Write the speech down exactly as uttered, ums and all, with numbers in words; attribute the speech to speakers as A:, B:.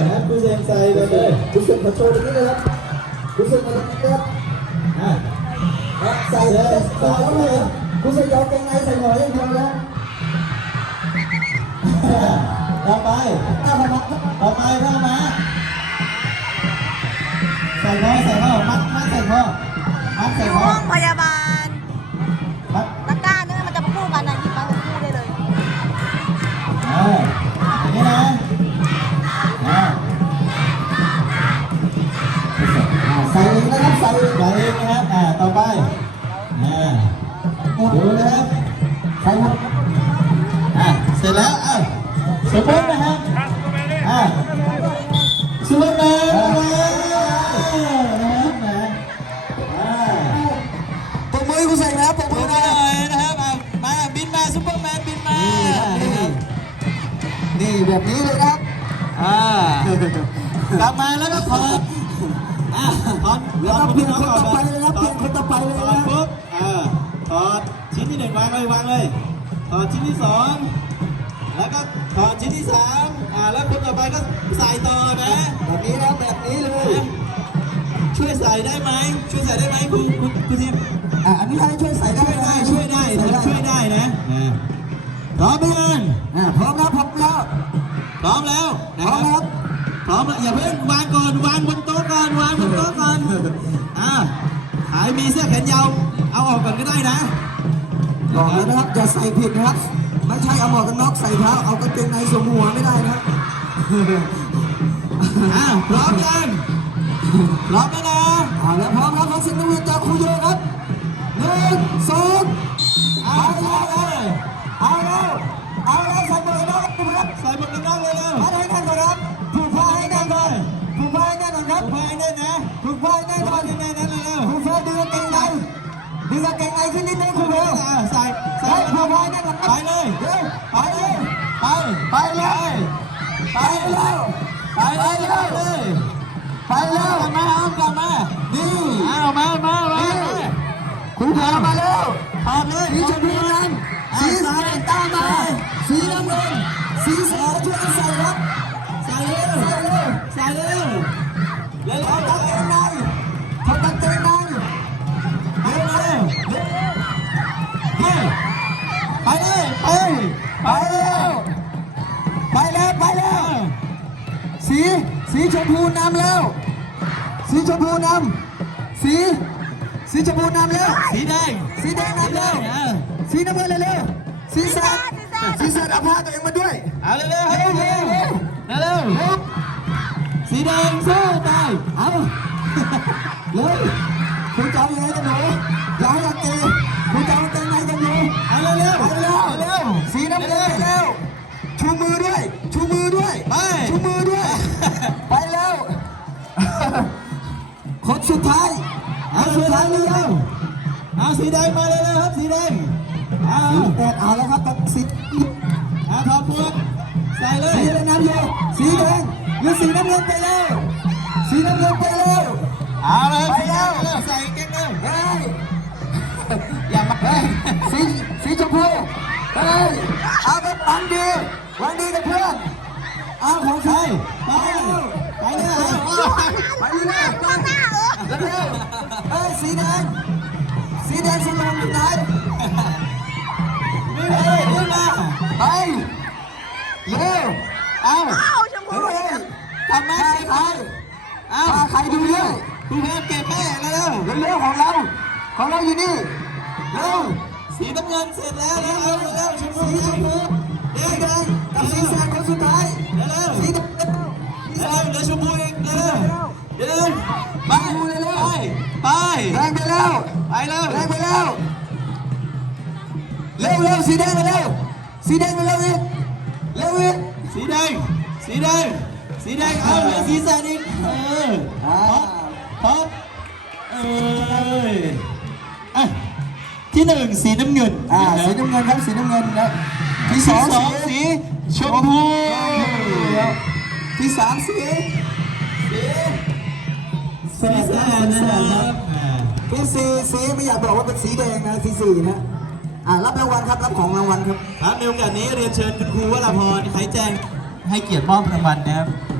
A: นะคุณเซนใส่ไปเลยคุณเซนมาโชว์ตรงนี้เลยครับคุณเซนมาตรงนี้ครับอ่ะใส่เลยใส่แล้วเลยคุณเซนยอมยังไงใส่หน่อยยังทำแล้วต่อไปต่อไปต่อไปเข้ามาใส่พ่อใส่พ่อมัดมัดใส่พ่อมัดใส่พ่อ
B: ห้องพยาบาลตะกร้าเนื้อมันจะมาคู่กันนะหยิบมาเป็นคู่ได้เลย
A: เอออย่างนี้นะอ่าใส่เองนะครับใส่ใส่เองนะครับอ่าต่อไปอ่าดูนะครับใส่หมดอ่าเสร็จแล้วอ่าสมมตินะครับอ่าสมมตินะปรบมือคุณใส่แล้วปรบมือหน่อยนะครับมาบินมาซุปเปอร์แมนบินมานี่แบบนี้เลยครับอ่ากลับมาแล้วก็ถอดอ่าถอดแล้วก็เปลี่ยนคนต่อไปเลยครับเปลี่ยนคนต่อไปเลยนะปุ๊บอ่าถอดชิ้นที่หนึ่งวางเลยวางเลยถอดชิ้นที่สองแล้วก็ถอดชิ้นที่สามอ่าแล้วคนต่อไปก็ใส่ต่อนะแบบนี้นะแบบนี้เลยช่วยใส่ได้ไหมช่วยใส่ได้ไหมคุณคุณคุณทีมอ่าอันนี้ให้ช่วยใส่ได้ไหมช่วยได้ช่วยได้นะพร้อมไหมกันอ่าพร้อมแล้วพร้อมแล้วพร้อมแล้วนะครับพร้อมแล้วอย่าเพิ่งวางก่อนวางบนโต๊ะก่อนวางบนโต๊ะก่อนอ่าใครมีเสื้อแขนยาวเอาออกก่อนก็ได้นะบอกเลยนะครับอย่าใส่ผิดนะครับไม่ใช่เอาหมวกกันน็อกใส่เท้าเอากางเกงในสวมหัวไม่ได้นะอ่าพร้อมยังพร้อมแล้วนะเอาแล้วพร้อมแล้วของสิงห์บุรีจากครูโยครับหนึ่งสองเอาเลยเอาเลยเอาเลยใส่หมวกกันน็อกครับใส่หมวกกันน็อกเลยเลยให้แน่นก่อนครับผูกผ้าให้แน่นก่อนผูกผ้าให้แน่นก่อนครับผูกผ้าให้แน่นนะผูกผ้าให้แน่นก่อนให้แน่นนั่นเลยผูกผ้าดึงกางเกงในดึงกางเกงในขึ้นนิดนึงครูโยใส่ใส่ผูกผ้าให้แน่นก่อนไปเลยไปเลยไปไปเลยไปแล้วไปเลยไปแล้วกลับมาเอากลับมานี่เอามามามาคุณพามาแล้วพาเลยสีชมพูนั้นสีสายตามมาสีน้ำเงินสีเสือช่วยใส่ครับใส่เร็วใส่เร็วใส่เร็วเร็วเอาตั้งเองในทำตั้งเองในเร็วเร็วไปเลยไปไปแล้วไปแล้วไปแล้วสีสีชมพูนำแล้วสีชมพูนำสีสีชมพูนำแล้วสีแดงสีแดงนำแล้วสีน้ำเงินเร็วสีแสดสีแสดเอาผ้าตัวเองมาด้วยเอาเร็วเร็วเร็วเร็วเร็วสีแดงสู้ตายเอาเลยคุณจะเอายังไงกันหนูอย่าให้ยังตีคุณจะเอายังไงกันหนูเอาเร็วเร็วเร็วเร็วสีน้ำเงินเร็วชูมือด้วยชูมือด้วยไปชูมือด้วยไปแล้วคนสุดท้ายเอาสุดท้ายหรือยังเอาสีแดงมาเลยนะครับสีแดงเอาแต่เอาแล้วครับตัดสีเอาถอดหมวกใส่เลยสีแดงน้ำเยอะสีแดงหรือสีน้ำเงินไปแล้วสีน้ำเงินไปแล้วเอาเลยไปแล้วใส่เก่งเลยเฮ้ยอย่ามาเฮ้ยสีสีชมพูเฮ้ยเอาไปปังดีวันดีกับเพื่อนเอาของใครไปไปเลยไปเลยไปเลยเฮ้ยสีแดงสีแดงสีเหลืองอยู่ไหนนี่เลยนี่มาไปเร็วเอา
B: ชมพู
A: กลับมาใครเอาใครดูเร็วดูเร็วเก็บแม่เร็วเร็วของเราของเราอยู่นี่เร็วสีน้ำเงินเสร็จแล้วเร็วเร็วชมพูสีชมพูแดงแดงกับสีแดงคนสุดท้ายเร็วสีแดงเร็วเร็วชมพูอีกเร็วเร็วไปเร็วไปแดงไปแล้วไปเร็วแดงไปแล้วเร็วเร็วสีแดงไปเร็วสีแดงไปเร็วอีกเร็วอีกสีแดงสีแดงสีแดงเอาเหลือสีแดงอีกเออพร้อมเอออ่ะที่หนึ่งสีน้ำเงินอ่าสีน้ำเงินครับสีน้ำเงินครับที่สองสีชมพูที่สามสีสีสีแสดนะครับที่สี่สีไม่อยากบอกว่าเป็นสีแดงนะที่สี่นะอ่ารับรางวัลครับรับของรางวัลครับครับในโอกาสนี้เรียนเชิญคุณครูวราพรใครแจ้งให้เกียรติมอบรางวัลนะครับ